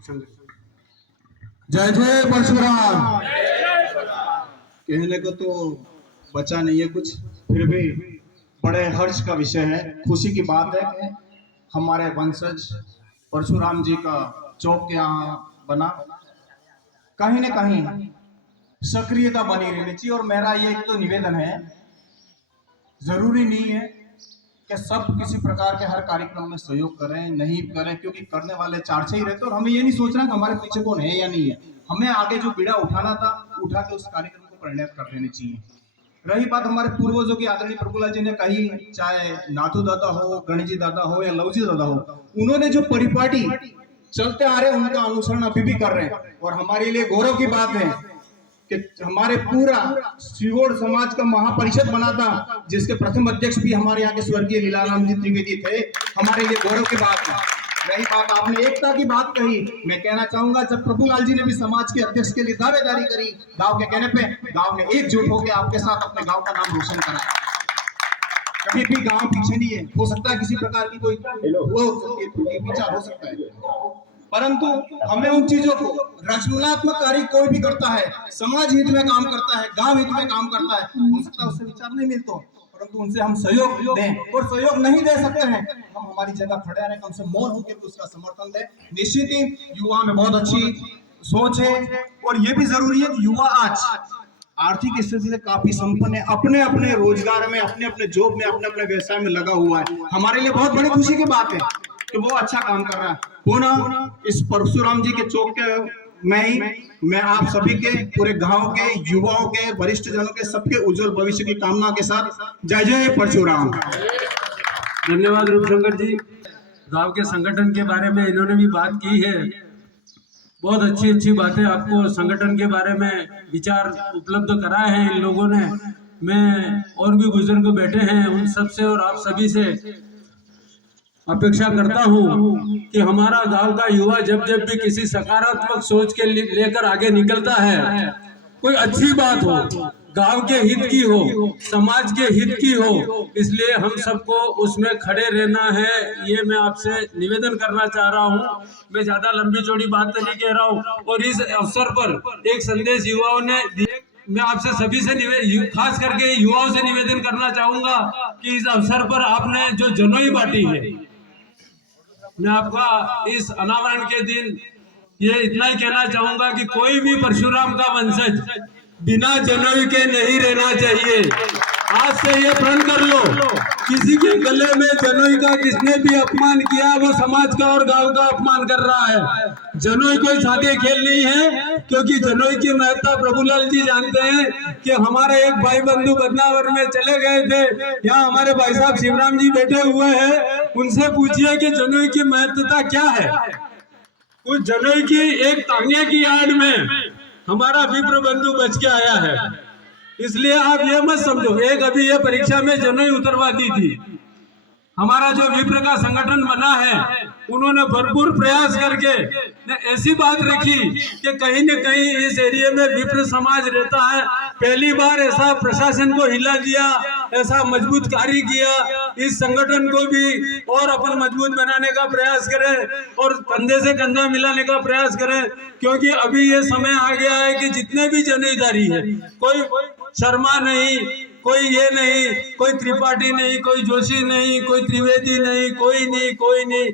जय जय परशुराम। कहने को तो बचा नहीं है कुछ, फिर भी बड़े हर्ष का विषय है, खुशी की बात है कि हमारे वंशज परशुराम जी का चौक यहाँ बना। कहीं न कहीं सक्रियता बनी रहनी चाहिए। और मेरा ये एक तो निवेदन है, जरूरी नहीं है कि सब किसी प्रकार के हर कार्यक्रम में सहयोग करें, नहीं करें, क्योंकि करने वाले चार छह ही रहते और हमें ये नहीं सोचना कि हमारे पीछे कौन है या नहीं है। हमें आगे जो बीड़ा उठाना था उठा के उस कार्यक्रम को परिणत कर देनी चाहिए। रही बात हमारे पूर्वजों की, आदरणीय प्रभुलाल जी ने कही, चाहे नाथू दादा हो, गणेश जी दादा हो या लवजी दादा हो, उन्होंने जो परिपाटी चलते आ रहे हैं उनका अनुसरण अभी भी कर रहे हैं। और हमारे लिए गौरव की बात है कि हमारे पूरा सिगोड़ समाज का महापरिषद बना था, जिसके प्रथम अध्यक्ष भी हमारे यहाँ के स्वर्गीय लीलाराम जी त्रिवेदी थे। हमारे लिए गौरव की बात है। रही बात आपने एकता की बात कही, मैं कहना चाहूंगा जब प्रभुलाल जी ने भी समाज के अध्यक्ष के लिए दावेदारी करी, गांव के कहने पे गांव ने एकजुट होकर आपके साथ अपने गांव का नाम रोशन कराया। कभी भी गांव पीछे नहीं है। हो सकता है किसी प्रकार की कोई विचार हो सकता है, परंतु हमें उन चीजों को, रचनात्मक कार्य कोई भी करता है, समाज हित में काम करता है, गांव हित में काम करता है, हो सकता है उससे विचार नहीं मिलते, परंतु उनसे हम सहयोग दें। और सहयोग नहीं दे सकते हैं, हम हमारी जगह खड़े रहें, कम से मौन होकर उसका समर्थन दें। निश्चित ही युवा में बहुत अच्छी सोच है, और ये भी जरूरी है कि युवा आज आर्थिक स्थिति से काफी संपन्न है, अपने अपने रोजगार में, अपने अपने जॉब में, अपने अपने व्यवसाय में लगा हुआ है। हमारे लिए बहुत बड़ी खुशी की बात है कि वो अच्छा काम कर रहा है। पुनः इस परशुराम जी के चौक के मैं आप सभी के, पूरे गांव के, युवाओं के, वरिष्ठ जनों के, सबके उज्जवल भविष्य की कामना के साथ जय जय परशुराम। धन्यवाद रूपशंकर जी। गांव के संगठन के बारे में इन्होंने भी बात की है। बहुत अच्छी अच्छी बातें आपको संगठन के बारे में विचार उपलब्ध कराए हैं इन लोगों ने। मैं और भी बुजुर्ग बैठे हैं, उन सब से और आप सभी से अपेक्षा करता हूं कि हमारा गांव का युवा जब जब भी किसी सकारात्मक सोच के लेकर आगे निकलता है, कोई अच्छी बात हो, गांव के हित की हो, समाज के हित की हो, इसलिए हम सबको उसमें खड़े रहना है। ये मैं आपसे निवेदन करना चाह रहा हूं। मैं ज्यादा लंबी चौड़ी बात तो नहीं कह रहा हूं। और इस अवसर पर एक संदेश युवाओं ने, मैं आपसे सभी से खास करके युवाओं से निवेदन करना चाहूंगा कि इस अवसर पर आपने जो जनोई बांटी है, मैं आपका इस अनावरण के दिन ये इतना ही कहना चाहूंगा कि कोई भी परशुराम का वंशज बिना जनेऊ के नहीं रहना चाहिए। आज से ये प्रण कर लो, किसी के गले में जनेऊ का किसने भी अपमान किया, वो समाज का और गांव का अपमान कर रहा है। जनेऊ कोई सादे खेल नहीं है, क्योंकि जनेऊ की महत्ता प्रभुलाल जी जानते हैं कि हमारे एक भाई बंधु बदनावर में चले गए थे। यहाँ हमारे भाई साहब शिवराम जी बैठे हुए हैं, उनसे पूछिए कि जनेऊ की महत्ता क्या है। उस जनेऊ की एक तांगे की आड़ में हमारा विप्र बंधु बच के आया है। इसलिए आप ये मत समझो, एक अभी ये परीक्षा में जनेऊ उतरवा दी थी। हमारा जो विप्र का संगठन बना है, उन्होंने भरपूर प्रयास करके ऐसी बात रखी कि कहीं न कहीं इस एरिया में विप्र समाज रहता है। पहली बार ऐसा प्रशासन को हिला दिया, ऐसा मजबूत कार्य किया। इस संगठन को भी और अपन मजबूत बनाने का प्रयास करें और कंधे से कंधा मिलाने का प्रयास करें, क्योंकि अभी ये समय आ गया है कि जितने भी जनेऊधारी है, कोई शर्मा नहीं, कोई ये नहीं, कोई त्रिपाठी नहीं, कोई जोशी नहीं, कोई त्रिवेदी नहीं, कोई नहीं।